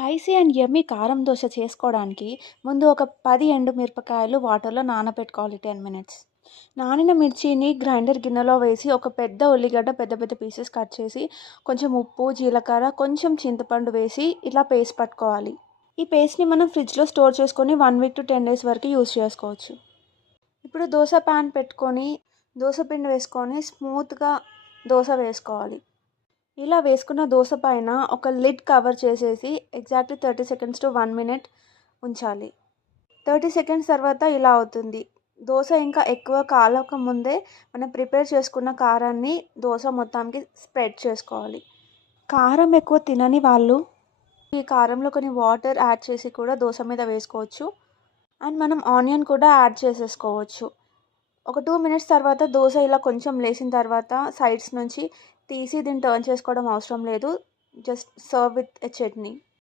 Spicy and యమ్మీ కారం దోస చేసుకోవడానికి ముందు ఒక 10 ఎండుమిరపకాయలు వాటర్‌లో నానబెట్టుకోవాలి 10 మినిట్స్. నానిన మిర్చిని గ్రైండర్ గిన్నెలో వేసి ఒక పెద్ద ఉల్లిగడ్డ పెద్ద పెద్ద పీసెస్ కట్ చేసి, కొంచెం ఉప్పు, జీలకర్ర, కొంచెం చింతపండు వేసి ఇలా పేస్ట్ పట్టుకోవాలి. ఈ పేస్ట్‌ని మనం ఫ్రిడ్జ్‌లో స్టోర్ చేసుకొని 1 వీక్ టు 10 డేస్ వరకు యూజ్ చేసుకోవచ్చు. ఇప్పుడు దోస పాన్ పెట్టుకొని, దోస పిండి వేసుకొని స్మూత్‌గా దోస వేసుకోవాలి. ఇలా వేసుకున్న దోస పైన ఒక లిడ్ కవర్ చేసేసి ఎగ్జాక్ట్‌లీ 30 సెకండ్స్ టు 1 మినిట్ ఉంచాలి. 30 సెకండ్స్ తర్వాత ఇలా అవుతుంది. దోస ఇంకా ఎక్కువ కాలక ముందే మనం ప్రిపేర్ చేసుకున్న కారాన్ని దోస మొత్తానికి స్ప్రెడ్ చేసుకోవాలి. కారం ఎక్కువ తినని వాళ్ళు ఈ కారంలో కొన్ని వాటర్ యాడ్ చేసి కూడా దోస మీద వేసుకోవచ్చు. అండ్ మనం ఆనియన్ కూడా యాడ్ చేసేసుకోవచ్చు. ఒక 2 మినిట్స్ తర్వాత దోస ఇలా కొంచెం లేసిన తర్వాత సైడ్స్ నుంచి తీసి దీన్ని టర్న్ చేసుకోవడం అవసరం లేదు. Just serve with a chutney.